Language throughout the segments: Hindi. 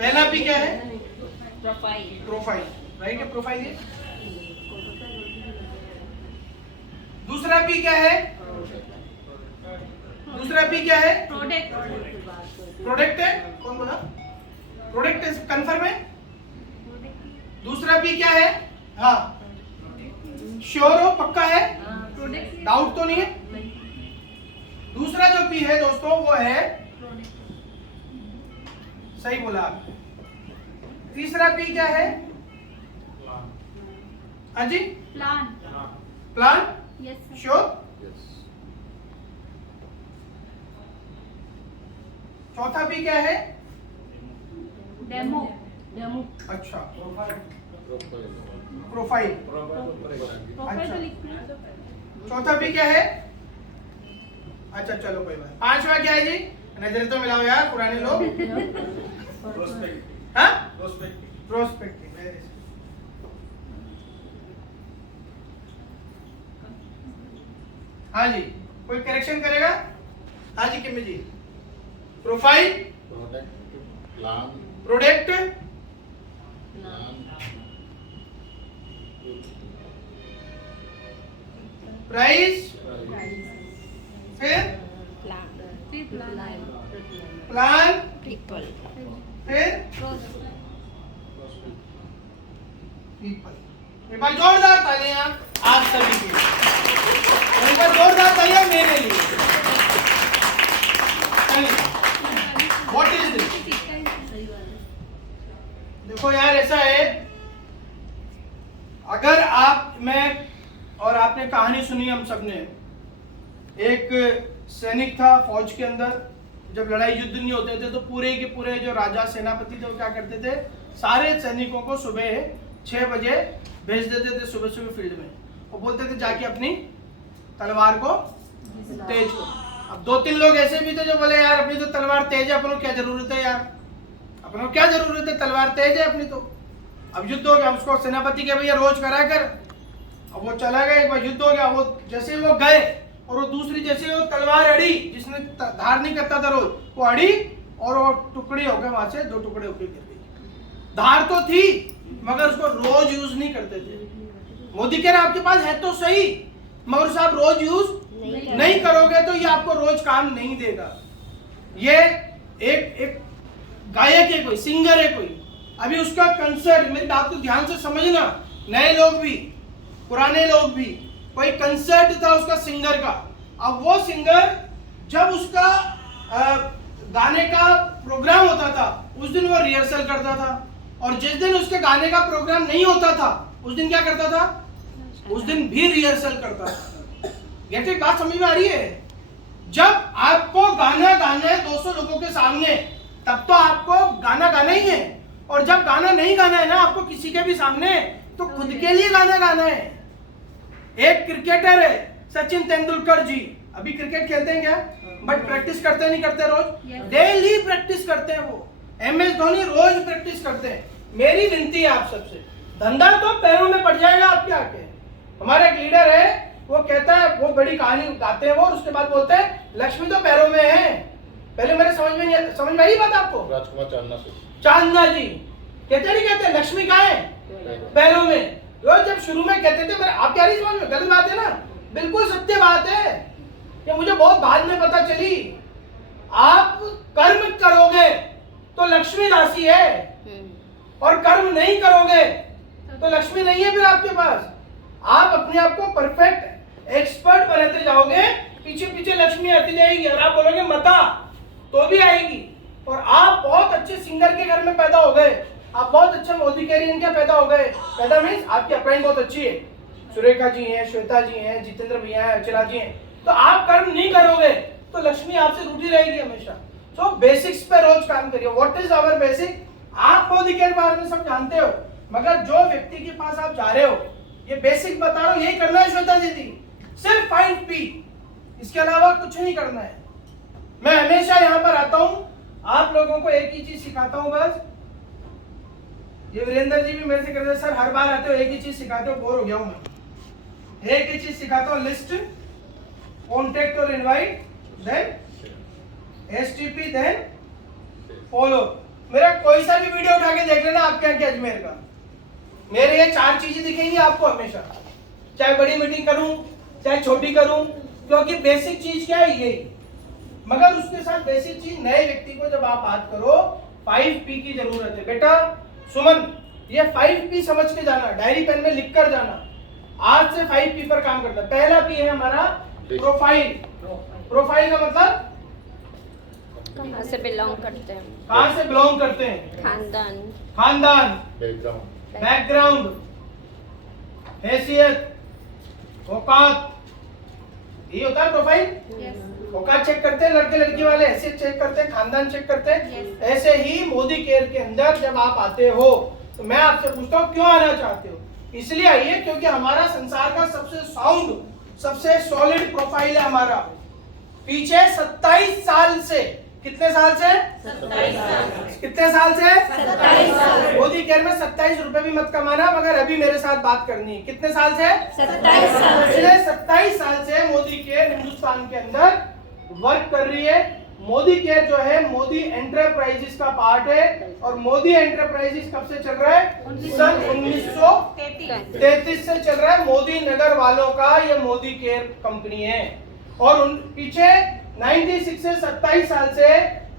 पहला पी क्या है? प्रोफाइल। प्रोफाइल, राइट है, प्रोफाइल है। दूसरा पी क्या है? दूसरा पी क्या है? प्रोडक्ट। प्रोडक्ट है। कौन बोला? प्रोडक्ट है, कंफर्म है। दूसरा पी क्या है? हाँ, श्योर हो, पक्का है, प्रोडक्ट। डाउट तो नहीं है। दूसरा जो पी है दोस्तों वो है, सही बोला आप। तीसरा पी क्या है? हाँ जी, प्लान। Plan, yes sure. चौथा पी क्या है? डेमो। डेमो। अच्छा, प्रोफाइल। प्रोफाइल तो लिखते हैं। चौथा पी क्या है? अच्छा चलो कोई बात। पांचवा क्या है जी? नजर तो मिलाओ यार पुराने लोग। हाँ, प्रोस्पेक्टिव। हाँ जी, कोई करेक्शन करेगा? हाँ जी किमी जी। प्रोफाइल, प्रोडक्ट, प्राइस, फिर प्लान, पीपल। फिर पीपल। एक बार जोरदार तालियां आप सभी के लिए। एक बार जोरदार तालियां मेरे लिए। What is this? देखो यार ऐसा है, अगर आप, मैं और आपने कहानी सुनी हम सबने, एक सैनिक था फौज के अंदर, जब लड़ाई युद्ध नहीं होते थे तो पूरे के पूरे जो राजा सेनापति थे वो क्या करते थे, सारे सैनिकों को सुबह 6 बजे भेज देते थे सुबह सुबह फील्ड में। वो बोलते थे जाके अपनी तलवार को तेज करो। अब 2-3 लोग ऐसे भी थे जो बोले यार अपनी तो तलवार तेज है, अपन को क्या जरूरत है यार, अपन को क्या जरूरत है, तलवार तेज है अपनी तो। अब युद्ध हो गया, उसको सेनापति के भैया रोज करा कर। अब वो चला गया, एक बार युद्ध हो गया, वो जैसे वो गए और वो दूसरी जैसे वो तलवार अड़ी, जिसने धार नहीं करता था रोज, वो अड़ी और वो टुकड़ी हो गए, वहां से 2 टुकड़े होकर गिर गई। धार तो थी मगर उसको रोज यूज नहीं करते थे। मोदी कह रहे आपके पास है तो सही, मगर उसे आप रोज यूज नहीं करोगे तो ये आपको रोज काम नहीं देगा। ये एक गायक है, कोई सिंगर है कोई, अभी उसका कंसर्ट, मेरी बात को ध्यान से समझना, नए लोग भी पुराने लोग भी, कोई कंसर्ट था उसका सिंगर का। अब वो सिंगर जब उसका गाने का प्रोग्राम होता था उस दिन वो रिहर्सल करता था, और जिस दिन उसके गाने का प्रोग्राम नहीं होता था उस दिन क्या करता था, उस दिन भी रिहर्सल करता था। ये तो बात समझ में आ रही है? जब आपको गाना गाना है 200 लोगों के सामने तब तो आपको गाना गाना ही है, और जब गाना नहीं गाना है ना आपको किसी के भी सामने, तो खुद के लिए गाना गाना है। एक क्रिकेटर है सचिन तेंदुलकर जी, अभी क्रिकेट खेलते हैं क्या? बट प्रैक्टिस करते नहीं करते? रोज डेली प्रैक्टिस करते हैं वो। MS धोनी रोज प्रैक्टिस करते हैं। मेरी विनती है आप सबसे, धंधा तो पैरों में पड़ जाएगा आपके आके। हमारा एक लीडर है, वो कहता है, वो बड़ी कहानी गाते हैं वो, और उसके बाद बोलते हैं लक्ष्मी तो पैरों में है। पहले मेरे समझ में आई बात आपको? राजकुमार चांदना जी कहते नहीं कहते लक्ष्मी कहाँ है? पैरों में। रोज जब शुरू में कहते थे, मेरे आप क्या नहीं समझ में, गलत बात है ना? बिल्कुल सत्य बात है, ये मुझे बहुत बाद में पता चली। आप कर्म करोगे तो लक्ष्मी राशि है, और कर्म नहीं करोगे तो लक्ष्मी नहीं है फिर आपके पास। आप अपने आप को परफेक्ट एक्सपर्ट बनाते जाओगे, पीछे पीछे लक्ष्मी आती जाएगी, और आप बोलोगे मता तो भी आएगी। और आप बहुत अच्छे सिंगर के घर में पैदा हो गए, आप बहुत अच्छे मोदी कैरियन के पैदा हो गए। पैदा मीन्स आपकी अपलाइन बहुत अच्छी है, सुरेखा जी हैं, श्वेता जी हैं, जितेंद्र भैया हैं, अर्चना जी हैं, तो आप कर्म नहीं करोगे तो लक्ष्मी आपसे रूठी रहेगी हमेशा। सो बेसिक्स पे रोज काम करिए। What is our basic? आप मोदी के बारे में सब जानते हो, मगर जो व्यक्ति के पास आप जा रहे हो, ये बेसिक बता रहा हूं, यही करना है श्वेता दीदी, सिर्फ फाइंड पी, इसके अलावा कुछ नहीं करना है। मैं हमेशा यहाँ पर आता हूँ, आप लोगों को एक ही चीज सिखाता हूँ बस। ये वीरेंद्र जी भी मेरे से कहते हैं सर हर बार आते हो एक ही चीज सिखाते हो, बोर हो गया हूँ मैं। एक ही चीज सिखाता हूँ, लिस्ट, कॉन्टेक्ट और invite, then STP, then follow. मेरा कोई सा भी वीडियो उठा के देख लेना आपके यहाँ के अजमेर का, मेरे ये 4 चीजें दिखेंगी आपको हमेशा, चाहे बड़ी मीटिंग करूं चाहे छोटी करूं, क्योंकि बेसिक चीज क्या है यही। मगर उसके साथ बेसिक चीज नए व्यक्ति को जब आप बात करो 5P की जरूरत है। बेटा सुमन, ये 5P समझ के जाना, डायरी पेन में लिख कर जाना, आज से 5P पर काम करना। पहला P है हमारा प्रोफाइल। प्रोफाइल का मतलब कहाँ से बिलोंग करते हैं, कहाँ से बिलोंग करते हैं, खानदान, खानदान, बैकग्राउंड, बैकग्राउंड, हैसियत, औकात, ये होता है प्रोफाइल। औकात चेक करते हैं लड़के लड़की वाले, हैसियत चेक करते हैं, खानदान चेक करते हैं। ऐसे ही मोदी केयर के अंदर जब आप आते हो तो मैं आपसे पूछता हूँ क्यों आना चाहते हो? इसलिए आइए क्योंकि हमारा संसार का सबसे साउंड, सबसे सॉलिड प्रोफाइल है हमारा। पीछे 27 साल से, कितने साल से? 27 साल। कितने साल से? 27 साल। मोदी केयर में 27 रुपए भी मत कमाना, मगर अभी मेरे साथ बात करनी है। कितने साल से? 27 साल। पिछले 27 साल से मोदी केयर हिंदुस्तान के अंदर वर्क कर रही है। मोदी केयर जो है मोदी एंटरप्राइजेस का पार्ट है, और मोदी एंटरप्राइजेस कब से चल रहा है? सन 1933 से चल रहा है। मोदी नगर वालों का ये मोदी केयर कंपनी है। और उन पीछे 96 से 27 साल से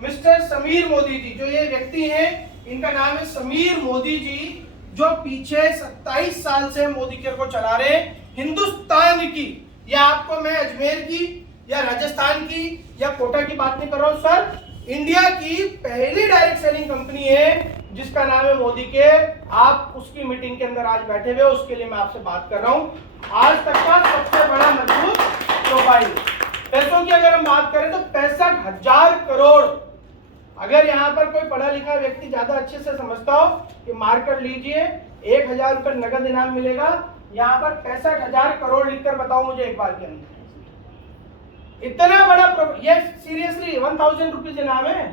मिस्टर समीर मोदी जी, जो ये व्यक्ति हैं, इनका नाम है समीर मोदी जी, जो पीछे 27 साल से मोदी केयर को चला रहे हैं। हिंदुस्तान की, या आपको मैं अजमेर की या राजस्थान की या कोटा की बात नहीं कर रहा हूं सर, इंडिया की पहली डायरेक्ट सेलिंग कंपनी है जिसका नाम है मोदी केयर। आप उसकी मीटिंग के अंदर आज बैठे हुए, उसके लिए मैं आपसे बात कर रहा हूं। आज तक का सबसे बड़ा मजबूत प्रोफाइल। पैसों की अगर हम बात करें तो 65,000 करोड़। अगर यहाँ पर कोई पढ़ा लिखा व्यक्ति ज्यादा अच्छे से समझता हो कि मार कर लीजिए, 1,000 रुपए नगद इनाम मिलेगा। यहाँ पर 65,000 करोड़ लिखकर बताओ मुझे एक बार के अंदर। इतना बड़ा ये सीरियसली 1,000 रुपीज इनाम है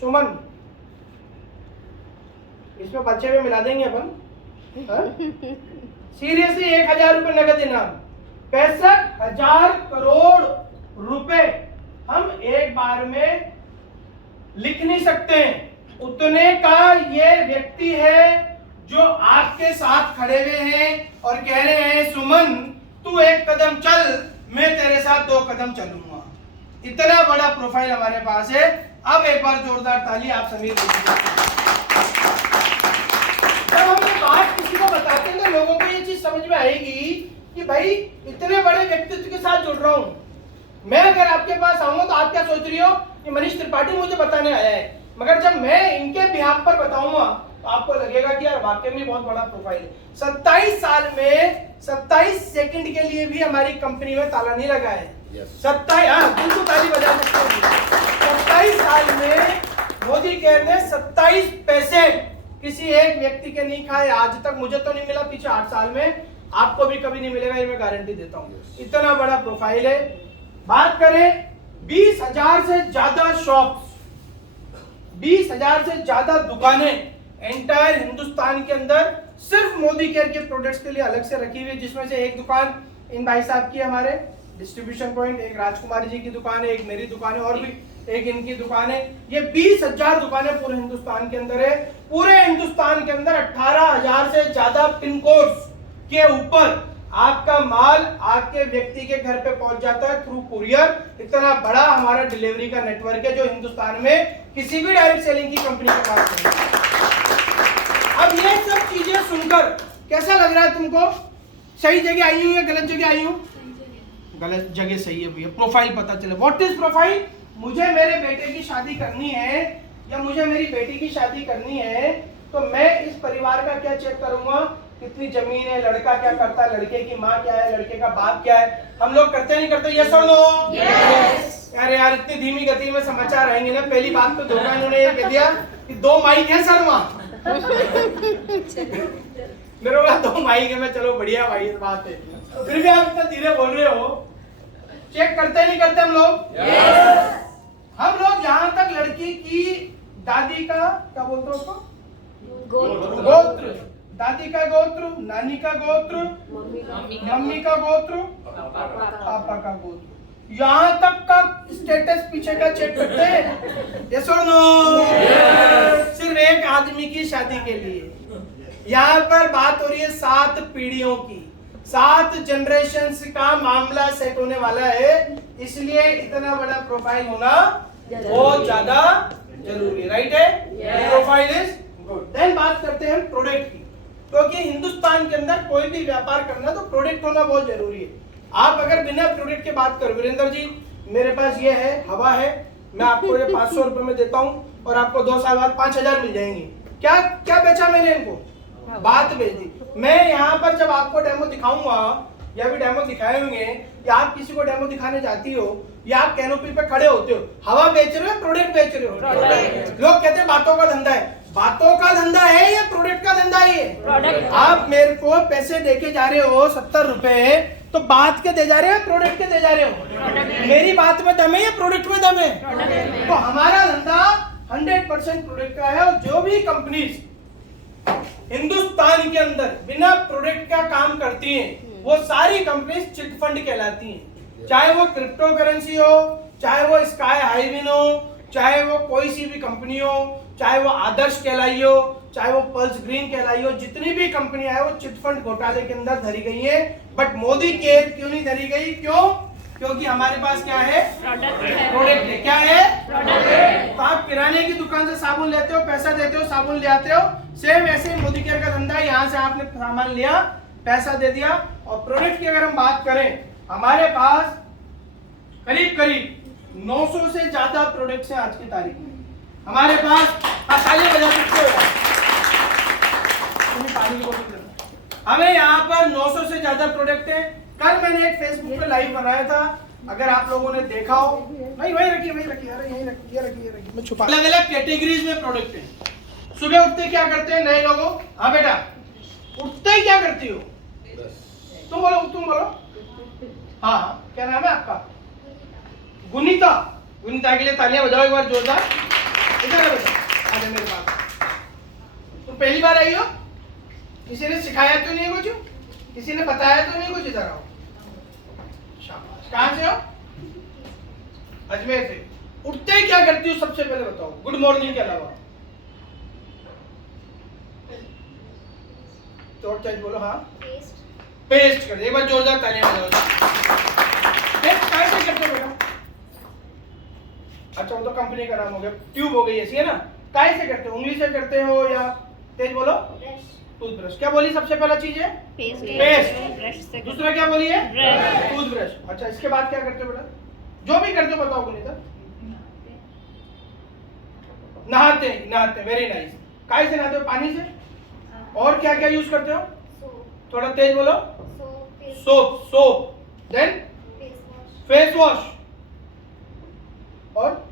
सुमन, इसमें बच्चे में मिला देंगे अपन। सीरियसली 1,000 रुपए नगद इनाम, 65,000 करोड़ रुपए हम एक बार में लिख नहीं सकते हैं। उतने का ये व्यक्ति है जो आपके साथ खड़े हुए हैं और कह रहे हैं सुमन तू एक कदम चल, मैं तेरे साथ 2 कदम चलूंगा। इतना बड़ा प्रोफाइल हमारे पास है। अब एक बार जोरदार ताली आप समीर को। जब हम ये बात किसी को बताते हैं तो लोगों को ये चीज समझ में आएगी कि भाई इतने बड़े व्यक्तित्व के साथ जुड़ रहा हूं मैं। अगर आपके पास आऊंगा तो आप क्या सोच रही हो कि मनीष त्रिपाठी मुझे बताने आया है, मगर जब मैं इनके बिहाफ पर बताऊंगा तो आपको लगेगा कि यार वाकई में बहुत बड़ा प्रोफाइल है। 27 साल में 27 सेकंड के लिए भी हमारी कंपनी में ताला नहीं लगा है। 27 बिल्कुल ताली बजा सकते हैं। 27 साल में मोदी केयर ने 27 पैसे किसी एक व्यक्ति के नहीं खाए आज तक। मुझे तो नहीं मिला, पीछे 8 साल में आपको भी कभी नहीं मिलेगा, ये मैं गारंटी देता हूँ। इतना बड़ा प्रोफाइल है। बात करें 20,000 से ज्यादा शॉप्स, 20,000 से ज्यादा दुकानें एंटायर हिंदुस्तान के अंदर सिर्फ मोदी केयर के प्रोडक्ट्स के लिए अलग से रखी हुई है, जिसमें से एक दुकान इन भाई साहब की हमारे डिस्ट्रीब्यूशन पॉइंट, एक राजकुमारी जी की दुकान है, एक मेरी दुकान है और भी एक इनकी दुकान है। ये 20,000 दुकानें पूरे हिंदुस्तान के अंदर है। पूरे हिंदुस्तान के अंदर 18,000 से ज्यादा पिन कोड्स के ऊपर आपका माल आपके व्यक्ति के घर पे पहुंच जाता है थ्रू कुरियर। इतना बड़ा हमारा डिलीवरी का नेटवर्क है जो हिंदुस्तान में किसी भी डायरेक्ट सेलिंग की कंपनी के पास नहीं है। अब ये सब चीजें सुनकर कैसा लग रहा है तुमको? सही जगह आई हूं या गलत जगह आई हूं? गलत जगह सही है भैया। प्रोफाइल पता चले। What is profile? मुझे मेरे बेटे की शादी करनी है या मुझे मेरी बेटी की शादी करनी है तो मैं इस परिवार का क्या चेक करूंगा, कितनी जमीन है, लड़का क्या करता है, लड़के की माँ क्या है, लड़के का बाप क्या है। हम लोग करते नहीं करते? यस और नो? अरे यार इतनी धीमी गति में समाचार आएंगे ना। पहली बात तो धोखा इन्होंने ये कह दिया कि 2 माइक है सर वहाँ। मेरे को 2 माइक है, मैं चलो बढ़िया भाई बात है। तो फिर भी आप इतना धीरे बोल रहे हो। चेक करते नहीं करते हम लोग? हम लोग यहाँ तक लड़की की दादी का क्या बोलते हो उसको, गोत्र, दादी का गोत्र, नानी का गोत्र, मम्मी का गोत्र, पापा का गोत्र, यहाँ तक का स्टेटस पीछे का चेक करते हैं, यस और नो? सिर्फ एक आदमी की शादी के लिए। यहाँ पर बात हो रही है 7 पीढ़ियों की, 7 जनरेशन का मामला सेट होने वाला है, इसलिए इतना बड़ा प्रोफाइल होना बहुत ज्यादा जरूरी है, राइट है? Profile is good. देन बात करते हैं प्रोडक्ट की, क्योंकि हिंदुस्तान के अंदर कोई भी व्यापार करना तो प्रोडक्ट होना बहुत जरूरी है। आप अगर बिना प्रोडक्ट के बात करो, वीरेंद्र जी मेरे पास ये है, हवा है, मैं आपको ये 500 रुपए में देता हूँ और आपको 2 साल बाद 5000 मिल जाएंगे, क्या क्या बेचा मैंने इनको? बात बेच दी। मैं यहाँ पर जब आपको डेमो दिखाऊंगा या भी डेमो दिखाए होंगे, या आप किसी को डेमो दिखाने जाती हो, या आप कैनोपी पे खड़े होते हो, हवा बेच रहे हो, प्रोडक्ट बेच रहे हो? लोग कहते हैं बातों का धंधा है, बातों का धंधा है या प्रोडक्ट का धंधा है? आप मेरे को पैसे देके जा रहे हो 70 रुपए, तो बात के दे जा रहे हो, प्रोडक्ट के दे जा रहे हो? मेरी बात में दम है या प्रोडक्ट में दम है? तो हमारा धंधा 100% प्रोडक्ट का है, और जो भी कंपनीज हिंदुस्तान के अंदर बिना प्रोडक्ट का काम करती हैं, वो सारी कंपनीज चिट फंड कहलाती हैं। चाहे वो क्रिप्टो करेंसी हो, चाहे वो स्काई हाईविन हो, चाहे वो कोई सी भी कंपनी हो, चाहे वो आदर्श कहलाई हो, चाहे वो पल्स ग्रीन कहलाई हो, जितनी भी कंपनियां है वो चिट फंड घोटाले के अंदर धरी गई है। बट मोदी केयर क्यों नहीं धरी गई? क्यों? क्योंकि हमारे पास क्या है? प्रोडक्ट है। क्या है? तो आप किराने की दुकान से साबुन लेते हो, पैसा देते हो, साबुन ले आते हो, सेम ऐसे ही मोदी केयर का धंधा है। यहाँ से आपने सामान लिया, पैसा दे दिया। और प्रोडक्ट की अगर हम बात करें, हमारे पास करीब करीब 900 से ज्यादा प्रोडक्ट्स हैं आज की तारीख में हमारे पास। ताली बजा सकते हो यार, पानी की बोतल देना। हमें यहाँ पर 900 से ज्यादा प्रोडक्ट हैं। कल मैंने एक फेसबुक पे लाइव बनाया था, अगर आप लोगों ने देखा हो, नहीं वही रखिए, अरे यही रखिए, ये रखिए, मैं छुपा। अलग अलग कैटेगरीज में प्रोडक्ट हैं। सुबह उठते क्या करते हैं नए लोगों? हाँ बेटा, उठते ही क्या करती हो? तुम बोलो। हाँ, क्या नाम है आपका? गुनीता। गुनीता के लिए तालियां बजाओ एक बार जोरदार। इधर है बेटा, आजा मेरे पास। तुम पहली बार आई हो? किसी ने सिखाया तो नहीं कुछ? किसी ने बताया तो नहीं कुछ? इधर आओ। शाबाश। कहाँ से हो? अजमेर से। उठते ही क्या करती हो सबसे पहले बताओ, गुड मॉर्निंग के अलावा? तो चेंज बोलो। हाँ, पेस्ट कर दे। एक बार जोरदार तालियां बजाओ। पेस्ट कैसे करते हो बेटा? अच्छा, वो तो कंपनी का नाम हो गया, ट्यूब हो गई ऐसी है ना? काय से करते हो? उंगली से करते हो या तेज बोलो? टूथब्रश। क्या बोली सबसे पहला चीज है? पेस्ट। दूसरा क्या बोली है? टूथब्रश। अच्छा, इसके बाद क्या करते हो बेटा? जो भी करते हो बताओ गुनीता। नहाते। Very nice. काय से नहाते हो? पानी से। और क्या क्या यूज करते हो? थोड़ा तेज बोलो। सोप। देन फेस वॉश और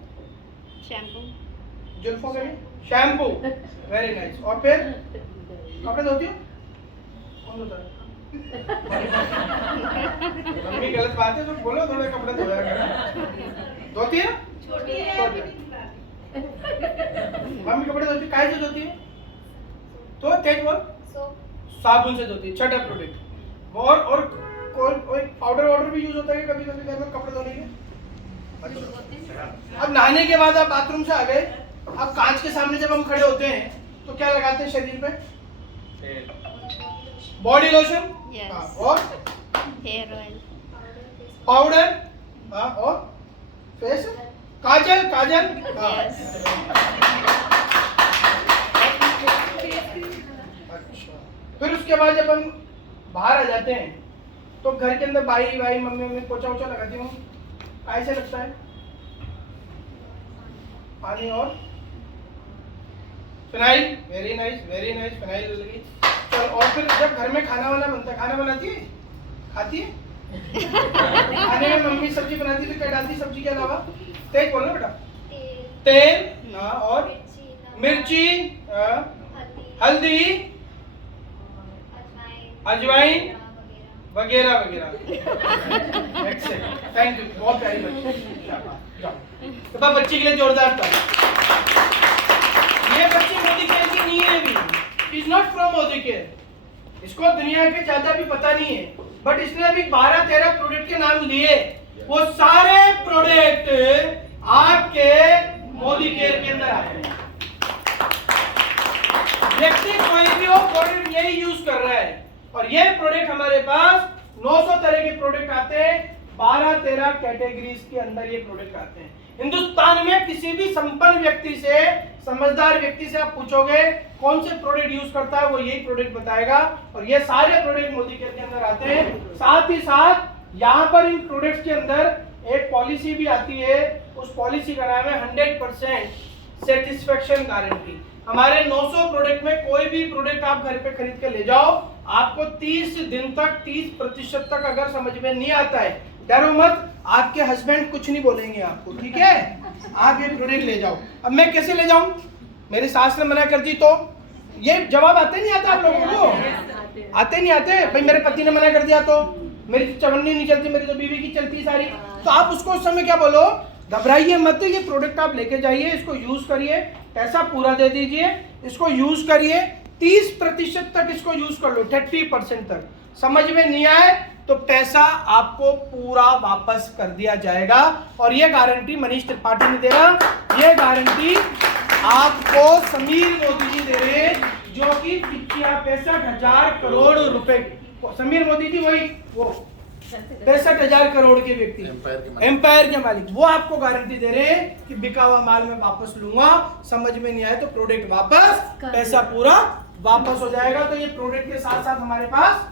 जुल्फों के लिए शैम्पू। Very nice. और फिर कपड़े धोती हो? कौन धोता है? मम्मी गलत बात है तो बोलो, थोड़े कपड़े धोया करो। धोती है? मम्मी कपड़े धोती, काहे से धोती है? तो तेज बोल। साबुन से धोती है। छठा प्रोडक्ट। और कोई पाउडर भी यूज होता है कभी घर में कपड़े धोने के? अब नहाने के बाद आप बाथरूम से आ गए, अब कांच के सामने जब हम खड़े होते हैं तो क्या लगाते हैं शरीर पे? Body lotion. और हेयर ऑयल, पाउडर। और फेस काजल। अच्छा, फिर उसके बाद जब हम बाहर आ जाते हैं तो घर के अंदर भाई मम्मी पोछा लगाती हूँ, कैसे लगता है? पानी और फिनाइल। Very nice. फिनाइल लगी। चल, और फिर जब घर में खाना वाना बनता है, खाना बनाती है? खाती है? खाने में मम्मी सब्जी बनाती तो क्या डालती सब्जी के अलावा? तेज बोलो बेटा। तेल। और मिर्ची, हल्दी, अजवाइन वगैरह। थैंक यू, बहुत प्यारी बच्ची। तो बच्ची के लिए जोरदार था। ये बच्ची मोदी केयर की नहीं है अभी, is not from Modi care. इसको दुनिया के ज्यादा भी पता नहीं है, बट इसने अभी 12-13 प्रोडक्ट के नाम लिए वो सारे प्रोडक्ट आपके मोदी केयर के अंदर आते हैं। व्यक्ति कोई भी हो प्रोडक्ट यही यूज कर रहा है, और ये प्रोडक्ट हमारे पास 900 तरह के प्रोडक्ट आते हैं, 12-13 कैटेगरीज के अंदर ये प्रोडक्ट आते हैं। हिंदुस्तान में किसी भी संपन्न व्यक्ति से, समझदार व्यक्ति से आप पूछोगे कौन से प्रोडक्ट यूज करता है, वो यही प्रोडक्ट बताएगा, और ये सारे प्रोडक्ट मोदी केयर के अंदर आते हैं। साथ ही साथ यहाँ पर इन प्रोडक्ट्स के अंदर एक पॉलिसी भी आती है, उस पॉलिसी का नाम है 100% सेटिस्फेक्शन गारंटी। हमारे 900 प्रोडक्ट में कोई भी प्रोडक्ट आप घर पे खरीद के ले जाओ, आपको 30 दिन तक 30% तक अगर समझ में नहीं आता है, डरो मत, आपके हस्बैंड कुछ नहीं बोलेंगे आपको, ठीक है? आप ये प्रोडक्ट ले जाओ। अब मैं कैसे ले जाऊं? मेरी सास ने मना कर दी तो ये जवाब आते नहीं आता आप लोगों को? आते नहीं आते? भाई मेरे पति ने मना कर दिया तो मेरी तो चवन्नी नहीं चलती, मेरी तो बीवी की चलती सारी, तो आप उसको उस समय क्या बोलो? घबराइए मत, ये प्रोडक्ट आप लेके जाइए, इसको यूज करिए, पैसा पूरा दे दीजिए, इसको यूज करिए, 30% तक इसको यूज कर लो, 30% तक। समझ में नहीं आए तो पैसा आपको पूरा वापस कर दिया जाएगा, और ये गारंटी मनीष त्रिपाठी ने दे रहा, ये गारंटी आपको समीर मोदी जी दे रहे हैं, जो कि 65,000 करोड़ रुपए, समीर मोदी जी वही वो 65,000 करोड़ के व्यक्ति, एम्पायर के मालिक, वो आपको गारंटी दे रहे हैं कि बिका हुआ माल मैं वापस लूंगा, समझ में नहीं आए तो प्रोडक्ट वापस, पैसा पूरा वापस हो जाएगा। तो ये प्रोडक्ट के साथ साथ हमारे पास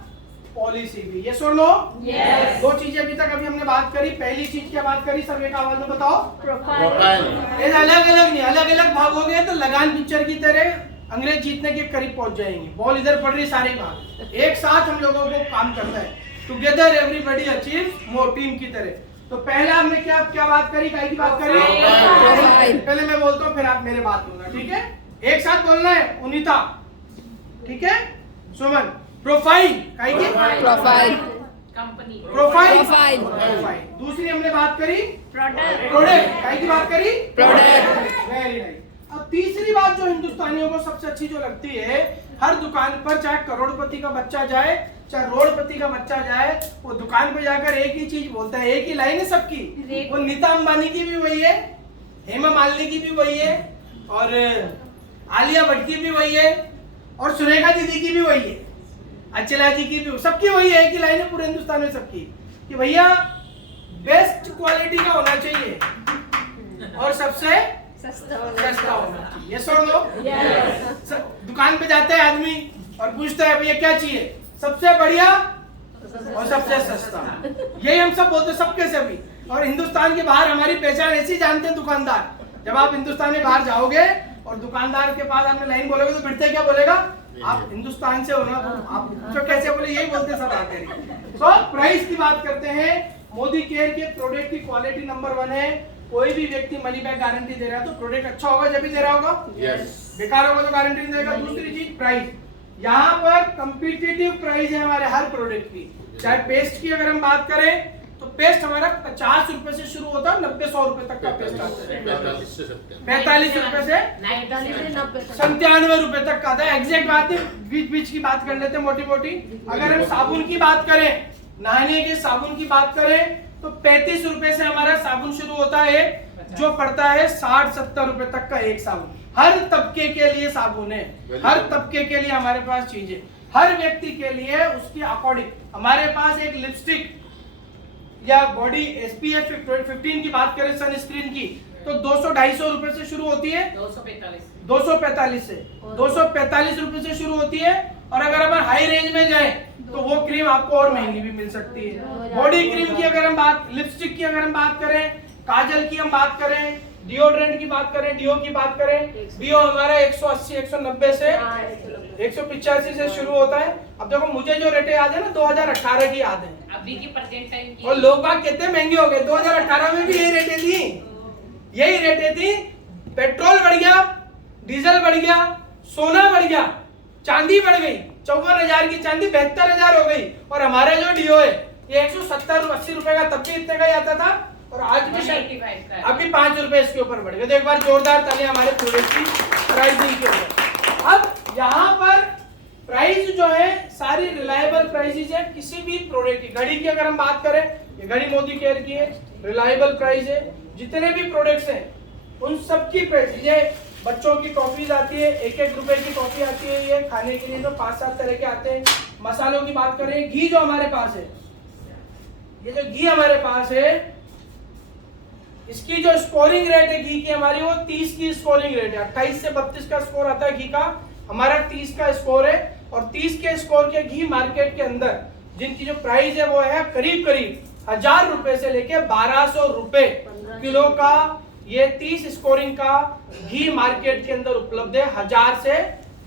पॉलिसी भी, ये सुन लो। Yes. 2 चीजें अभी तक अभी हमने बात करी। पहली चीज क्या बात करी, सब एक आवाज में बताओ। प्रोफाइल। ये अलग अलग नहीं, अलग अलग भाग हो गए तो लगान पिक्चर की तरह अंग्रेज जीतने के करीब पहुंच जाएंगे, बॉल इधर पड़ रही, सारे भाग एक साथ हम लोगों को काम करना है, टुगेदर एवरीबॉडी अचीव्स मोर, टीम की तरह। तो पहला हमने क्या बात करी, काय की बात करी? पहले मैं बोलता हूँ फिर आप मेरे बात बोलना, ठीक है? एक साथ बोलना है। उनीता, ठीक है? सुमन, प्रोफाइल, काय की? प्रोफाइल। कंपनी। प्रोफाइल। दूसरी हमने बात करी प्रोडक्ट, काय की बात करी? प्रोडक्ट। Very nice. अब तीसरी बात जो हिंदुस्तानियों को सबसे अच्छी जो लगती है, हर दुकान पर चाहे करोड़पति का बच्चा जाए चाहे रोडपति का बच्चा जाए, वो दुकान पे जाकर एक ही चीज बोलता है, एक ही लाइन है सबकी, वो नीता अंबानी की भी वही है, हेमा मालिनी की भी वही है, और आलिया भट्ट की भी वही है, और सुरेखा दीदी की भी वही है, अचला जी की भी, सबकी वही है, एक ही लाइन है पूरे हिंदुस्तान में सबकी, कि भैया बेस्ट क्वालिटी का होना चाहिए और सबसे सस्ता होना चाहिए। ये सुन लो। दुकान पे जाता है आदमी और पूछता है भैया क्या चाहिए, सबसे बढ़िया और सबसे सस्ता, यही हम सब बोलते हैं सबके सभी। और हिंदुस्तान के बाहर हमारी पहचान ऐसी जानते हैं दुकानदार, जब आप हिंदुस्तान में बाहर जाओगे और दुकानदार के पास आपने लाइन बोलोगे तो फिरते क्या बोलेगा, आप हिंदुस्तान से हो ना, तो आप तो कैसे बोले, यही बोलते सब आते हैं। तो प्राइस की बात करते हैं, मोदी केयर के प्रोडक्ट की क्वालिटी नंबर 1 है। कोई भी व्यक्ति मनी बैक गारंटी दे रहा है तो प्रोडक्ट अच्छा होगा जब भी दे रहा होगा, बेकार होगा तो गारंटी नहीं देगा। दूसरी चीज प्राइस, यहाँ पर कंपटीटिव प्राइस है हमारे हर प्रोडक्ट की। चाहे पेस्ट की अगर हम बात करें तो पेस्ट हमारा 50 रुपए से शुरू होता है, 90-100 रुपए तक का पेस्ट आता है, 45 रुपए से 97 रुपए तक का आता है। एग्जैक्ट बात है, बीच बीच की बात कर लेते हैं मोटी मोटी। अगर हम साबुन की बात करें, नहाने के साबुन की बात करें तो 35 रुपए से हमारा साबुन शुरू होता है, जो पड़ता है 60-70 रुपए तक का एक साबुन। हर तबके के लिए साबुन है, हर तबके के लिए हमारे पास चीजें, हर व्यक्ति के लिए उसकी अकॉर्डिंग। हमारे पास एक लिपस्टिक या बॉडी SPF 15 की बात करें सनस्क्रीन की तो 200-250 रुपए से शुरू होती है, 245 से 245 रुपए से शुरू होती है। और अगर अपन हाई रेंज में जाए तो वो क्रीम आपको और महंगी भी मिल सकती है। बॉडी क्रीम की अगर हम बात, लिपस्टिक की अगर हम बात करें, काजल की हम बात करें, डिओड्रेंट की बात करें, डिओ की बात करें, डिओ हमारा 180-190 से 185 से शुरू होता है। अब देखो मुझे जो रेटें याद है ना 2018 की याद है, अभी की प्रेजेंट टाइम की, और लोग बाग कितने महंगे हो गए। 2018 में भी यही रेटें थी, यही रेटें थी। पेट्रोल बढ़ गया, डीजल बढ़ गया, सोना बढ़ गया, चांदी बढ़ गई, 54,000 की चांदी 72,000 हो गई। और हमारा जो डिओ है ये 170-80 रुपए का तब भी इतने का ही आता था, और आज भी शायद अभी 5 रुपए इसके ऊपर बढ़ गए। तो एक बार जोरदार ताली हमारे प्रोडक्ट की प्राइसिंग के ऊपर। अब यहाँ पर प्राइस जो है सारी रिलायबल प्राइसेस है किसी भी प्रोडक्ट की। घड़ी की अगर हम बात करें, ये घड़ी मोदी केयर की है, रिलायबल प्राइस है। जितने भी प्रोडक्ट्स हैं उन सब की प्राइस, ये बच्चों की टॉफीज आती है, 1-1 रुपए की टॉफी आती है, ये खाने के लिए तो 5-7 तरह के आते हैं। मसालों की बात करें, घी जो हमारे पास है, ये जो घी हमारे पास है, इसकी जो स्कोरिंग रेट है घी की हमारी, वो 30 की स्कोरिंग रेट है। 28 से 32 का स्कोर आता है घी का, हमारा 30 का स्कोर है। और 30 के स्कोर के घी मार्केट के अंदर जिनकी जो प्राइस है वो है करीब करीब 1000 रुपए से लेके 1200 रुपए किलो का। ये 30 स्कोरिंग का घी मार्केट के अंदर उपलब्ध है 1000 से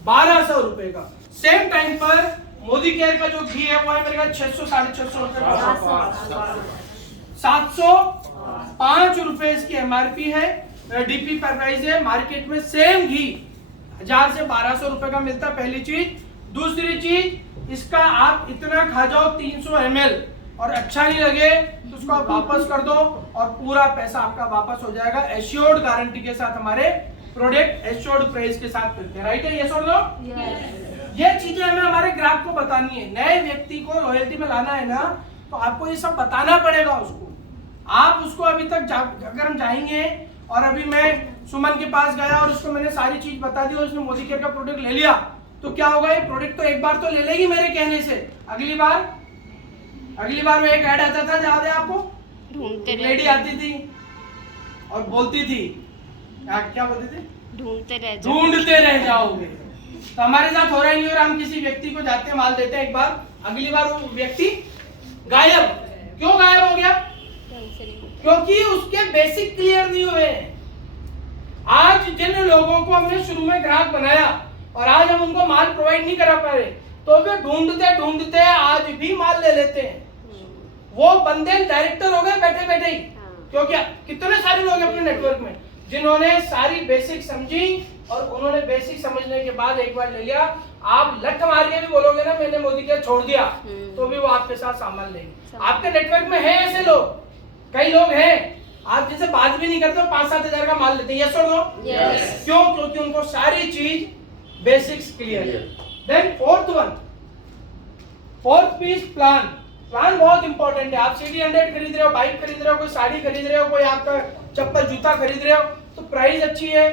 1200 रुपए का। सेम टाइम पर मोदी केयर का जो घी है वो है मेरे ख्याल 600-650 रुपए का, 705 रुपए इसकी एमआरपी है, डीपी पर प्राइस है। मार्केट में सेम घी 1000 से 1200 रुपए का मिलता है, पहली चीज। दूसरी चीज, इसका आप इतना खा जाओ 300 ml और अच्छा नहीं लगे तो उसको आप वापस कर दो और पूरा पैसा आपका वापस हो जाएगा, एश्योर्ड गारंटी के साथ। हमारे प्रोडक्ट एश्योर्ड प्राइस के साथ मिलते हैं, राइट है, यस और नो? ये चीजें हमें हमारे ग्राहक को बतानी है। नए व्यक्ति को लॉयल्टी में लाना है ना, तो आपको ये सब बताना पड़ेगा उसको। आप उसको अभी तक अगर हम जाएंगे और अभी मैं सुमन के पास गया और उसको मैंने सारी चीज बता दी और उसने मोदी केयर का प्रोडक्ट ले लिया, तो क्या होगा, ये प्रोडक्ट तो एक बार तो ले लेगी मेरे कहने से, अगली बार वो एक ऐड आता था, याद है आपको? लेडी आती थी और बोलती थी, क्या बोलती थी? ढूंढते रह जाओगे। तो हमारे साथ हो रहा ही नहीं, और हम किसी व्यक्ति को जाते हैं माल देते हैं एक बार, अगली बार वो व्यक्ति गायब। क्यों गायब हो गया? क्योंकि उसके बेसिक क्लियर नहीं हुए। आज जिन लोगों को हमने शुरू में ग्राहक बनाया और आज हम उनको माल प्रोवाइड नहीं करा पा रहे, तो वे ढूंढते ढूंढते आज भी माल ले लेते हैं। वो बंदे डायरेक्टर हो गए बैठे बैठे ही, क्योंकि कितने सारे लोग अपने नेटवर्क में जिन्होंने सारी बेसिक समझी और उन्होंने बेसिक समझने के बाद एक बार ले लिया। आप लट मार के भी बोलोगे ना मैंने मोदी केयर छोड़ दिया, तो भी वो आपके साथ सामान लेंगे। आपके नेटवर्क में है ऐसे लोग, कई लोग हैं आप जिनसे बात भी नहीं करते, 5-7 हजार का माल लेते हैं, यस और नो? क्यों? क्योंकि उनको सारी चीज बेसिक्स क्लियर है। देन फोर्थ पीस, प्लान बहुत इंपॉर्टेंट है। आप CD 100 खरीद रहे हो, बाइक खरीद रहे हो, कोई साड़ी खरीद रहे हो, कोई आपका चप्पल जूता खरीद रहे हो, तो प्राइस अच्छी है,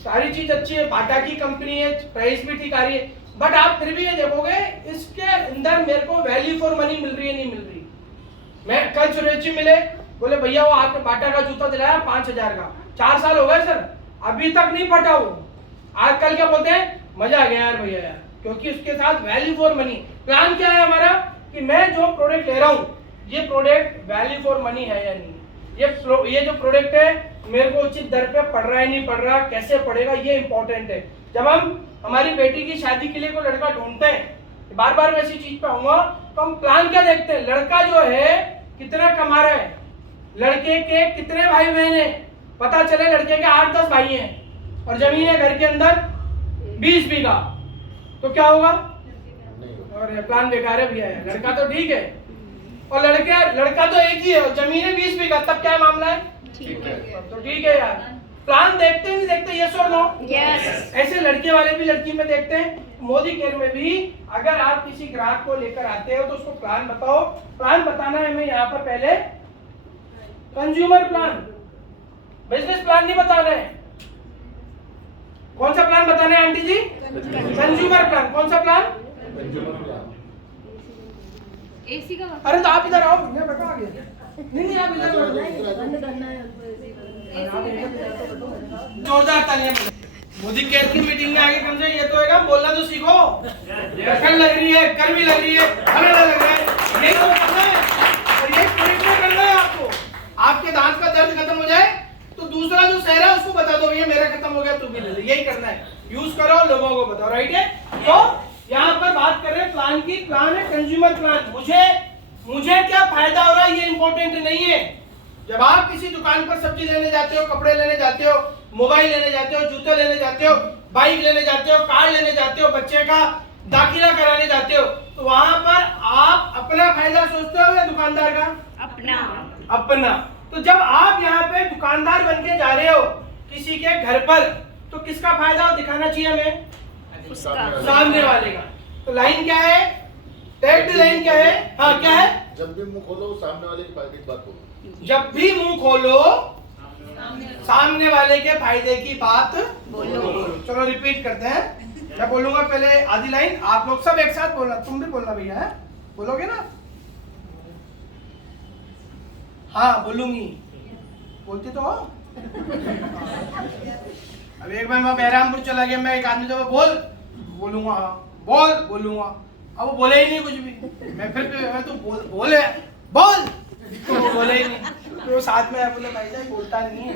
सारी चीज अच्छी है, बाटा की कंपनी है, प्राइस भी ठीक आ रही है, बट आप फिर भी ये देखोगे इसके अंदर मेरे को वैल्यू फॉर मनी मिल रही है, नहीं मिल रही। मैं कल सुरेश मिले, बोले भैया वो आपने बाटा का जूता दिलाया 5000 का, 4 साल हो गए सर, अभी तक नहीं फटा वो। आज कल क्या बोलते हैं, मजा आ गया यार भैया यार, क्योंकि उसके साथ वैल्यू फॉर मनी। प्लान क्या है हमारा कि मैं जो प्रोडक्ट ले रहा हूँ ये प्रोडक्ट वैल्यू फॉर मनी है या नहीं, ये जो प्रोडक्ट है मेरे को उचित दर पे पड़ रहा है नहीं पड़ रहा, कैसे पड़ेगा, ये इंपॉर्टेंट है। जब हम हमारी बेटी की शादी के लिए कोई लड़का ढूंढते हैं, बार बार मैं इसी चीज पे आऊंगा, तो हम प्लान क्या देखते हैं, लड़का जो है कितना कमा रहा है, लड़के के कितने भाई बहन है, पता चले लड़के के 8-10 भाई हैं और जमीन है घर के अंदर 20 बीघा, तो क्या होगा? और प्लान बेकार है भैया, लड़का तो ठीक है और लड़का तो एक ही है और जमीन है 20 बीघा, तब क्या मामला है? ठीक है, तो ठीक है यार। प्लान देखते नहीं देखते, यस और नो? यस। ऐसे लड़के वाले भी लड़की में देखते हैं। मोदी केयर में भी अगर आप किसी ग्राहक को लेकर आते हो तो उसको प्लान बताओ। प्लान बताना है हमें यहाँ पर पहले कंज्यूमर प्लान, बिजनेस प्लान नहीं बताना है। कौन सा प्लान बताना है आंटी जी? Consumer plan. कौन सा प्लान? एसी का। अरे तो आप इधर आओ, मैं बैठा आगे। नहीं आप इधर जोरदार तालियां। मोदी केयर की मीटिंग में आगे कम से ये तो है, बोलना तो सीखो। ठंड लग रही है, गर्मी लग रही है, हमें लग रहा है, यही तो करना है और यही ट्रीटमेंट करना है आपको। आपके दांत का दर्द खत्म हो जाए तो दूसरा जो शहर है उसको बता दो भैया मेरा खत्म हो गया, तू भी ले ले, यही करना है। यूज करो, लोगों को बताओ, राइट है? तो यहाँ पर बात कर रहे हैं प्लान की। प्लान है कंज्यूमर प्लान। मुझे क्या फायदा हो रहा है ये इंपॉर्टेंट नहीं है। जब आप किसी दुकान पर सब्जी लेने जाते हो, कपड़े लेने जाते हो, मोबाइल लेने जाते हो, जूते लेने जाते हो, बाइक लेने जाते हो, कार लेने जाते हो, बच्चे का दाखिला कराने जाते हो, तो वहां पर आप अपना फायदा सोचते हो या दुकानदार का? अपना। तो जब आप यहाँ पे दुकानदार बन के जा रहे हो किसी के घर पर, तो किसका फायदा दिखाना चाहिए हमें? सामने वाले का। तो लाइन क्या है? टैग लाइन क्या है? हाँ क्या है? जब भी मुंह खोलो सामने वाले के फायदे की बात बोलो। जब भी मुंह खोलो सामने वाले के फायदे की बात बोलो। चलो रिपीट करते हैं। मैं बोलूंगा पहले आधी लाइन, आप लोग सब एक साथ बोलना, तुम भी बोलना भैया, है बोलोगे ना? हाँ बोलूंगी, बोलती तो हो। अब एक बार मैं बहरामपुर चला गया, मैं एक आदमी तो बोलूंगा, हाँ बोल बोलूंगा, अब वो बोले ही नहीं कुछ भी। मैं फिर तो बोले बोल, तो वो बोले ही नहीं। तो वो साथ में बोले भाई साहब बोलता नहीं है,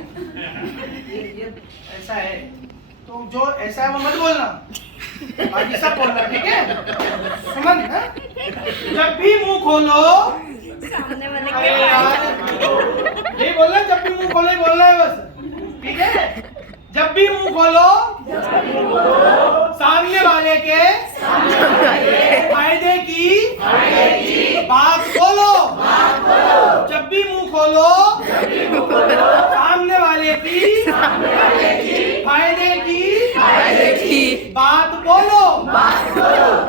ये ऐसा है, तो जो ऐसा है वो मत बोलना, बाकी सब बोलना, ठीक है? समझ है? जब भी मुंह खोलो सामने वाले अरे के यार, ये बोलना, जब भी मुंह खोलो ही बोलना है बस, ठीक है? जब भी मुंह खोलो सामने वाले के फायदे की बात बोलो। जब भी मुंह खोलो सामने वाले की फायदे की बात बोलो।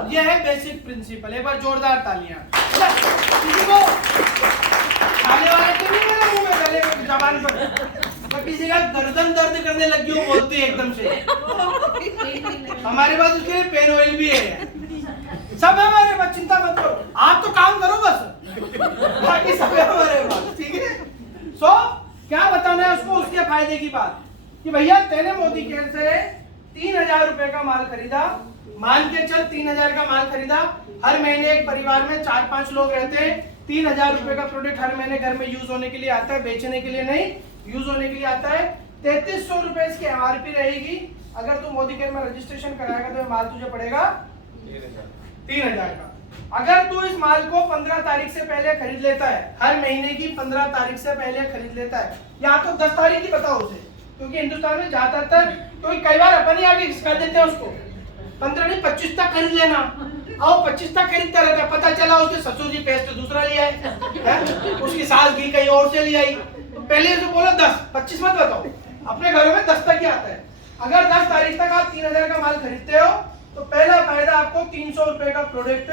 यह है बेसिक प्रिंसिपल। एक बार जोरदार तालियां। किसी को खाने वाले को नहीं मेरा मुंह में गले जबान पर, तो किसी का गर्दन दर्द करने लगी हो बोलती है एकदम से, हमारे पास उसके लिए पेन ऑयल भी है, सब है हमारे पास, चिंता मत करो, आप तो काम करो बस, बाकी सब है हमारे पास, ठीक है? सो क्या बताना है उसको, उसके फायदे की बात कि भैया तेने मोदी केयर से 3,000 रुपए का माल खरीदा, मान के चल 3,000 का माल खरीदा, हर महीने एक परिवार में 4-5 लोग रहते हैं, 3,000 रुपए का प्रोडक्ट हर महीने घर में यूज होने के लिए आता है, बेचने के लिए नहीं, यूज होने के लिए आता है। 3,300 रुपए इसकी एमआरपी रहेगी। अगर तू मोदी केयर में रजिस्ट्रेशन कराएगा तो माल तुझे पड़ेगा 3,000 का। अगर तू इस माल को 15 तारीख से पहले खरीद लेता है, हर महीने की 15 तारीख से पहले खरीद लेता है, या तो 10 तारीख की बताओ उसे, क्योंकि हिंदुस्तान में ज्यादातर तो कई बार अपन ही आगे सिखा देते हैं उसको, 15 नहीं 25 तक खरीद लेना, और 25 तक खरीदता रहता है, पता चला उसके ससुर जी पेस्ट दूसरा लिया है, उसकी सास घी कहीं और से ले आई, तो पहले से बोलो 10, 25 मत बताओ, अपने घरों में 10 तक ही आता है। अगर 10 तारीख तक आप 3,000 का माल खरीदते हो तो पहला फायदा आपको 300 रुपए का प्रोडक्ट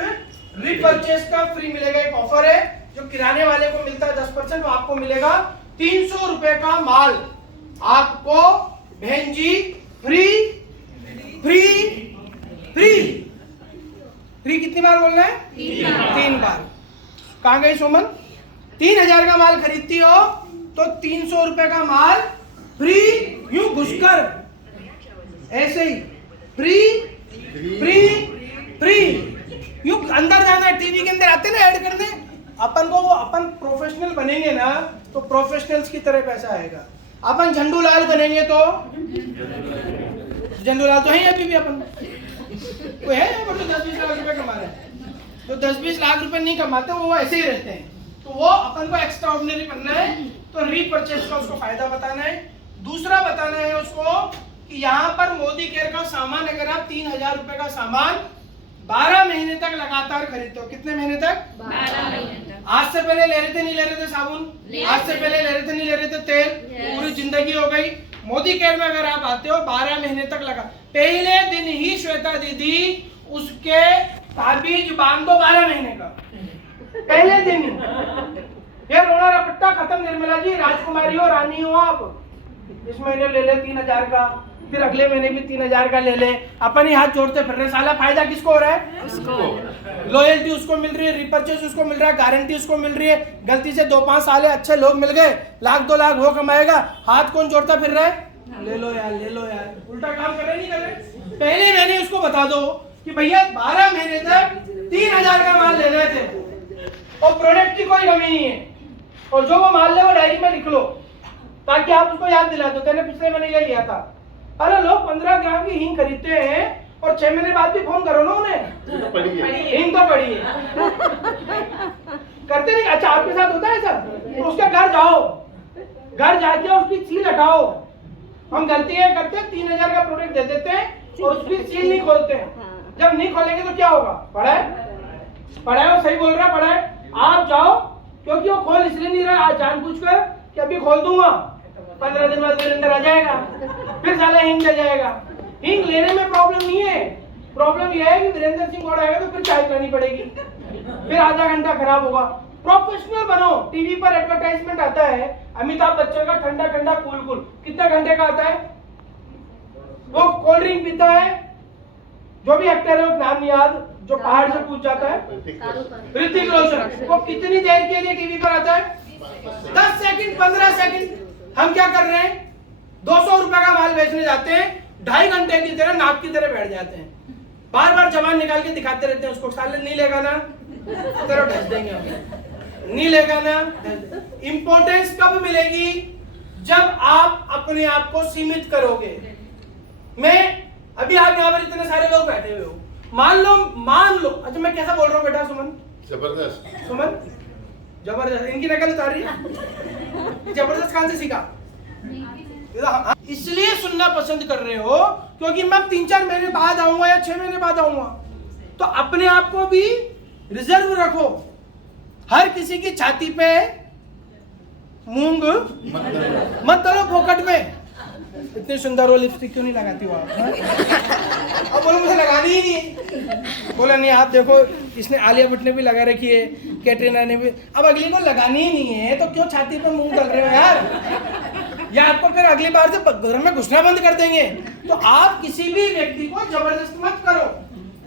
रीपरचेस का फ्री मिलेगा। एक ऑफर है जो किराने वाले को मिलता है 10%, वो आपको मिलेगा 300 रुपए का माल आपको बहन जी फ्री फ्री फ्री फ्री। कितनी बार बोलना है? 3 बार। कहाँ गई सुमन? 3,000 का माल खरीदती हो तो 300 रुपए का माल फ्री, यूं घुसकर ऐसे ही फ्री फ्री फ्री, यूं अंदर जाना है, टीवी के अंदर आते ना ऐड करने, अपन को वो अपन प्रोफेशनल बनेंगे ना तो प्रोफेशनल्स की तरह पैसा आएगा। अपन झंडू लाल बनेंगे तो झंडू लाल तो है अभी भी अपन कोई है तो 10-20 लाख रुपए कमा रहे हैं, तो 10-20 लाख रुपए नहीं कमाते, वो ऐसे ही रहते हैं। तो वो अपन को एक्स्ट्रा ऑर्डिनरी बनना है, तो रीपरचेस का उसको फायदा बताना है। दूसरा बताना है उसको कि यहाँ पर मोदी केयर का सामान, अगर आप 3,000 रुपए का सामान 12 महीने तक लगातार खरीदते हो, कितने महीने तक? 12 महीने तक। आज से पहले ले रहे थे नहीं ले रहे थे साबुन, आज से पहले ले रहे थे नहीं ले रहे थे तेल, पूरी जिंदगी हो गई। मोदी केयर में अगर आप आते हो 12 महीने तक लगा, पहले दिन ही श्वेता दीदी उसके ताबीज बांध दो 12 महीने का, पहले दिन ही। ये रोना रपट्टा खत्म। निर्मला जी राजकुमारी हो, रानी हो आप, इस महीने ले ले 3,000 का, फिर अगले महीने भी 3,000 का ले ले, अपन ही हाथ जोड़ते फिर रहे, साला फायदा किसको हो रहा है? उसको। लॉयल्टी उसको मिल रही है, रिपर्चेस उसको मिल रहा है, गारंटी उसको मिल रही है। गलती से 2-5 साल अच्छे लोग मिल गए, 1,00,000-2 लाख वो कमाएगा, हाथ कौन जोड़ता फिर रहा है? ले लो यार, ले लो यार, उल्टा काम कर रहे नहीं कर रहे? पहले महीने उसको बता दो कि भैया 12 महीने तक 3,000 का माल ले रहे थे और प्रोडक्ट की कोई कमी नहीं है, और जो वो माल ले वो डायरी में लिख लो ताकि आप उसको याद दिला दो, तेने पिछले महीने ये लिया था। अरे लोग 15 ग्राम की हींग खरीदते हैं और 6 महीने बाद भी फोन करो ना उन्हें, हींग तो पड़ी है, करते नहीं? अच्छा आपके साथ होता है सर? तो उसके घर जाओ, घर जाके उसकी सील हटाओ। हम गलती है करते हैं, 3,000 का प्रोडक्ट दे देते हैं और उसकी सील नहीं खोलते हैं। जब नहीं खोलेंगे तो क्या होगा? पढ़ा है वो सही बोल रहा है, पढ़ा है। आप जाओ, क्योंकि वो खोल इसलिए नहीं रहा आज जानबूझकर कि अभी खोल दूंगा, 15 दिन बाद मेरे अंदर आ जाएगा, फिर साला हिंग ले जाएगा। हिंग लेने में प्रॉब्लम नहीं है, प्रॉब्लम यह है कि वीरेंद्र सिंह गौड़ आएगा तो फिर चाय पिलानी पड़ेगी, फिर आधा घंटा खराब होगा। प्रोफेशनल बनो। टीवी पर एडवर्टाइजमेंट आता है अमिताभ बच्चन का ठंडा ठंडा कूल कूल, कितने घंटे का आता है? वो कोल्ड ड्रिंक पीता है, जो भी एक्टर है वो नाम नहीं याद, जो पहाड़ से कूद जाता है, ऋतिक रोशन, वो कितनी देर के लिए टीवी पर आता है? 10 सेकंड 15 सेकंड। हम क्या कर रहे हैं? 200 रुपए का माल बेचने जाते हैं, 2.5 घंटे की तरह नाक की तरह बैठ जाते हैं, बार बार जबान निकाल के दिखाते रहते हैं उसको, साले नहीं लेगा ना तेरा ढस देंगे हम, नहीं लेगा ना। इंपॉर्टेंस कब मिलेगी? जब आप अपने आप को सीमित करोगे। मैं अभी आप यहाँ पर इतने सारे लोग बैठे हुए हो, मान लो, अच्छा मैं कैसा बोल रहा हूँ बेटा? सुमन, जबरदस्त। सुमन जबरदस्त, इनकी नकल उतार रही है। जबरदस्त कहां से सीखा? इसलिए सुनना पसंद कर रहे हो क्योंकि मैं 3-4 महीने बाद आऊंगा या 6 महीने बाद आऊंगा, तो अपने आप को भी रिजर्व रखो। हर किसी की छाती पे मूंग मत डालो फोकट में। इतनी सुंदर वो लिपस्टिक क्यों नहीं लगाती हो आप? अब बोलो मुझे लगानी ही नहीं है। बोला नहीं, आप देखो इसने आलिया भट्ट ने भी लगा रखी है, कैटरीना ने भी, अब अगली को लगानी ही नहीं है तो क्यों छाती पे मूंग डाल रहे हो यार? या आपको फिर अगली बार से घर में घुसना बंद कर देंगे। तो आप किसी भी व्यक्ति को जबरदस्त मत करो,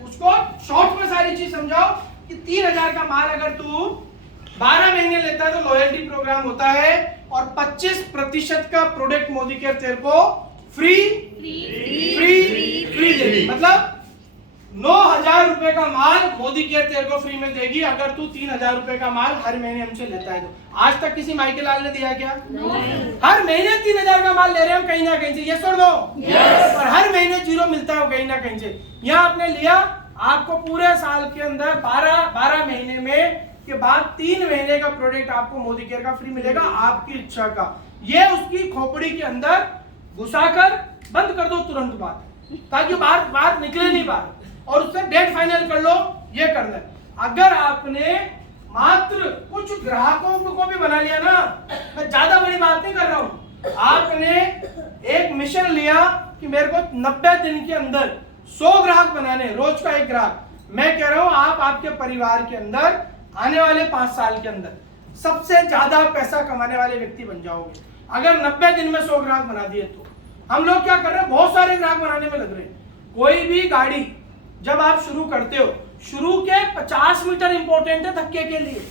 उसको शॉर्ट में सारी चीज समझाओ कि 3000 का माल अगर तू 12 महीने लेता है तो लॉयल्टी प्रोग्राम होता है और 25% का प्रोडक्ट मोदी केयर तेरे को फ्री देगी। मतलब 9000 रुपए का माल मोदी केयर तेरे को फ्री में देगी अगर तू 3000 रुपए का माल हर महीने हमसे लेता है तो। आज तक किसी माइके लाल ने दिया क्या? हर महीने 3000 का माल ले रहे हैं कहीं ना कहीं से, ये सुन लो, और हर महीने जीरो मिलता है कहीं ना कहीं से। यहाँ आपने लिया, आपको पूरे साल के अंदर 12 महीने में के बाद 3 महीने का प्रोडक्ट आपको मोदी केयर का फ्री मिलेगा आपकी इच्छा का। ये उसकी खोपड़ी के अंदर घुसाकर बंद कर दो तुरंत बाद, ताकि बाहर निकले नहीं बाहर, और उससे डेट फाइनल कर लो। ये करना है। अगर आपने मात्र कुछ ग्राहकों को भी बना लिया ना, मैं ज्यादा बड़ी बात नहीं कर रहा हूं, आपने एक मिशन लिया कि मेरे को 90 दिन के अंदर 100 ग्राहक बनाने, रोज का 1 ग्राहक। मैं कह रहा हूं आप आपके परिवार के अंदर आने वाले 5 साल के अंदर सबसे ज्यादा पैसा कमाने वाले व्यक्ति बन जाओगे अगर 90 दिन में 100 ग्राहक बना दिए तो। हम लोग क्या कर रहे हैं? बहुत सारे ग्राहक बनाने में लग रहे हैं। कोई भी गाड़ी जब आप शुरू करते हो, शुरू के 50 मीटर इंपॉर्टेंट है धक्के के लिए।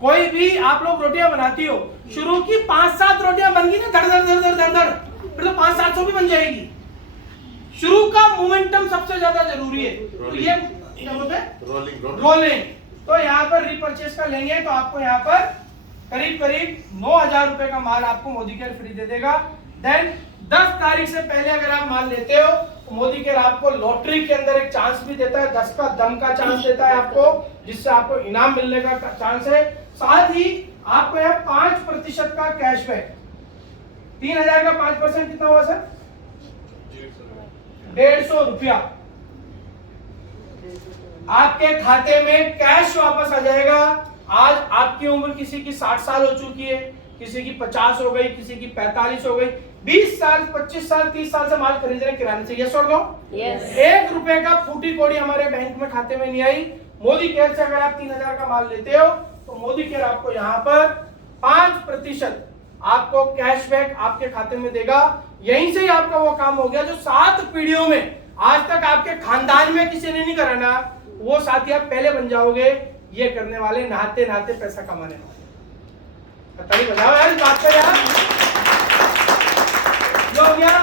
कोई भी आप लोग रोटियां बनाती हो, शुरू की 5-7 रोटियां बन गई ना, धड़, फिर तो 500-700 भी बन जाएगी। शुरू का मोमेंटम सबसे ज्यादा जरूरी है। तो ये क्या बोलते हैं? रोलिंग। तो यहाँ पर रिपर्चेस का लेंगे तो आपको यहाँ पर करीब 9000 रुपए का माल आपको मोदी केयर फ्री दे देगा। देन 10 तारीख से पहले अगर आप माल लेते हो तो मोदी केयर आपको लॉटरी के अंदर एक चांस भी देता है, 10 का दम का चांस देता है आपको, जिससे आपको इनाम मिलने का चांस है। साथ ही आपको यहाँ 5% का कैशबैक। 3000 का 5% कितना हुआ सर? 150 रुपया आपके खाते में कैश वापस आ जाएगा। आज आपकी उम्र किसी की 60 साल हो चुकी है, किसी की 50 हो गई, किसी की 45 हो गई, 20 साल 25 साल 30 साल से माल खरीद रहे किराने से। ये छोड़ दो, 1 रुपए का फूटी कोड़ी हमारे बैंक में खाते में नहीं आई। मोदी केयर से अगर आप 3000 का माल लेते हो तो मोदी केयर आपको यहाँ पर 5% आपको कैशबैक आपके खाते में देगा। यहीं से ही आपका वो काम हो गया जो 7 पीढ़ियों में आज तक आपके खानदान में किसी ने नहीं करा ना, वो साथी आप पहले बन जाओगे ये करने वाले, नहाते नहाते पैसा कमाने वाले। बताओ यार इस बात पर यार। जो हो गया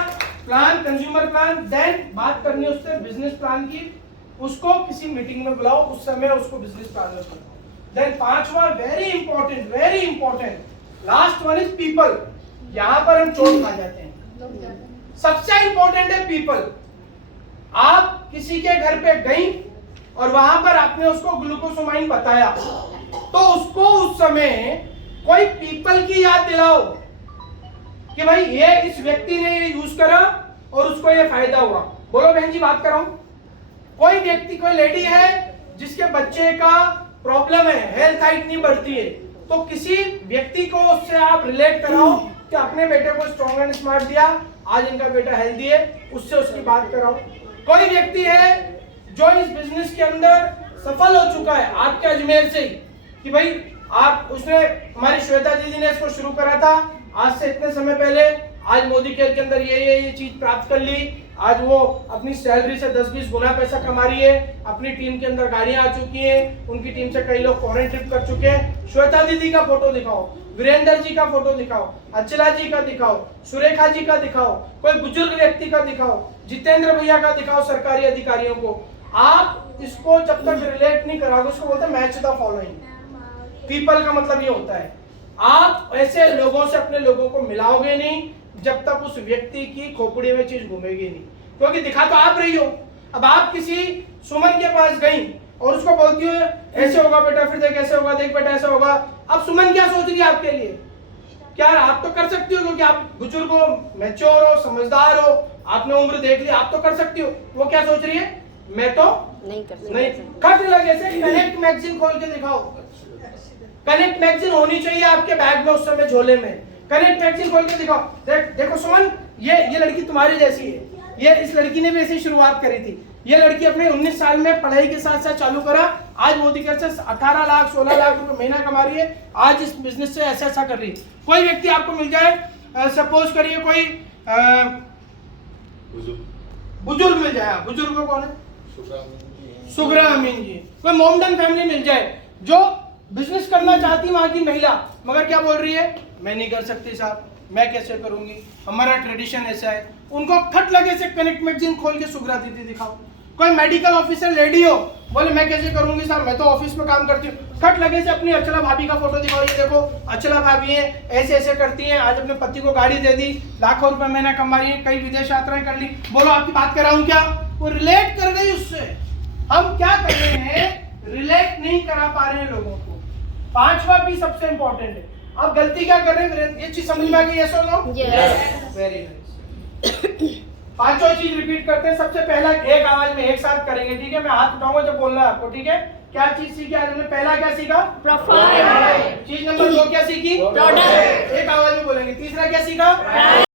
प्लान, कंज्यूमर प्लान। देन बात करनी है उससे बिजनेस प्लान की, उसको किसी मीटिंग में बुलाओ, उस समय उसको बिजनेस प्लान में बताओ। देन 5वां very important last one is people. यहां पर हम चोट खा जाते हैं। सबसे इंपॉर्टेंट है पीपल। आप किसी के घर पे गई और वहां पर आपने उसको ग्लूकोसोमाइन बताया तो उसको उस समय कोई पीपल की याद दिलाओ कि भाई ये इस व्यक्ति ने ये यूज करा और उसको ये फायदा हुआ। बोलो बहन जी, बात कर रहा हूं। कोई व्यक्ति, कोई लेडी है जिसके बच्चे का प्रॉब्लम है, हेल्थ हाइट नहीं बढ़ती है, तो किसी व्यक्ति को उससे आप रिलेट कराओ कि अपने बेटे को स्ट्रॉन्ग एंड स्मार्ट दिया, आज इनका बेटा हेल्दी है, उससे उसकी बात कराओ। कोई व्यक्ति है जो इस बिजनेस के अंदर सफल हो चुका है आपके अजमेर से ही, कि भाई आप, उसने, हमारी श्वेता दीदी ने इसको शुरू करा था आज से इतने समय पहले, आज मोदी केयर के अंदर ये चीज प्राप्त कर ली, आज वो अपनी सैलरी से 10-20 गुना पैसा कमा रही है, अपनी टीम के अंदर गाड़ियां आ चुकी हैं, उनकी टीम से कई लोग फॉरेन ट्रिप कर चुके हैं। श्वेता दीदी का फोटो दिखाओ, वीरेंद्र जी का फोटो दिखाओ, अचला जी का दिखाओ, सुरेखा जी का दिखाओ, कोई बुजुर्ग व्यक्ति का दिखाओ, जितेंद्र भैया का दिखाओ, सरकारी अधिकारियों को। आप इसको जब तक रिलेट नहीं कराओगे, उसको बोलते हैं मैच द फॉलोइंग। पीपल का मतलब ये होता है, आप ऐसे लोगों से अपने लोगों को मिलाओगे नहीं जब तक उस व्यक्ति की खोपड़ी में चीज घूमेगी नहीं, क्योंकि दिखा तो आप रही हो। अब आप किसी सुमन के पास गई और उसको बोलती हो ऐसे होगा बेटा, फिर देख ऐसे होगा, देख बेटा ऐसा होगा। अब सुमन क्या सोच रही है आपके लिए? क्या आप तो कर सकती हो, क्योंकि आप बुजुर्ग हो, मैच्योर हो, समझदार हो, आपने उम्र देख ली, आप तो कर सकती हो। वो क्या सोच रही है? मैं तो नहीं कर सकते। नहीं। खट लगे से कनेक्ट मैगजीन खोल के दिखाओ। कनेक्ट मैगजीन होनी चाहिए आपके बैग में, उस समय झोले में कनेक्ट मैगजीन खोल के दिखाओ। देखो सुमन, ये लड़की तुम्हारी जैसी है, ये इस लड़की ने भी ऐसी शुरुआत करी थी। ये लड़की अपने 19 साल में पढ़ाई के साथ साथ चालू करा, आज मोदी केयर से 18 लाख 16 लाख रुपए महीना कमा रही है, आज इस बिजनेस से ऐसा कर रही है। कोई व्यक्ति आपको मिल जाए, सपोज करिए कोई बुजुर्ग मिल जाए, बुजुर्ग कौन है? सुग्रा अमीन जी। कोई मोमडन फैमिली मिल जाए जो बिजनेस करना चाहती वहां की महिला, मगर क्या बोल रही है? मैं नहीं कर सकती साहब, मैं कैसे करूंगी, हमारा ट्रेडिशन ऐसा है। उनको खट लगे से कनेक्ट मैगजीन खोल के सुग्रा दीदी दिखाओ। कोई मेडिकल ऑफिसर लेडी हो, बोले मैं कैसे करूंगी साहब, मैं तो ऑफिस में काम करती हूँ, खट लगे से अपनी अचला भाभी का फोटो दिखाओ। ये देखो अचला भाभी है, ऐसे ऐसे करती हैं, आज अपने पति को गाड़ी दे दी, लाखों रुपए महीना कमा रही है, कई विदेश यात्राएं कर ली। बोलो आपकी बात कर रहा हूँ क्या? वो रिलेट कर गई उससे। हम क्या कर रहे हैं? रिलेट नहीं करा पा रहे हैं लोगों को। पांचवा भी सबसे इंपॉर्टेंट है। आप गलती क्या कर रहे हैं? ये चीज समझ में आ गई? यस और नो? Very nice. पांचों चीज रिपीट करते हैं। सबसे पहला एक आवाज में एक साथ करेंगे, ठीक है? मैं हाथ उठाऊंगा जब बोलना है आपको, ठीक है? क्या चीज सीखी आज हमने? पहला क्या सीखा? प्रोफाइल। चीज नंबर 2 क्या सीखी? प्रोडक्ट। एक आवाज में बोलेंगे। तीसरा क्या सीखा?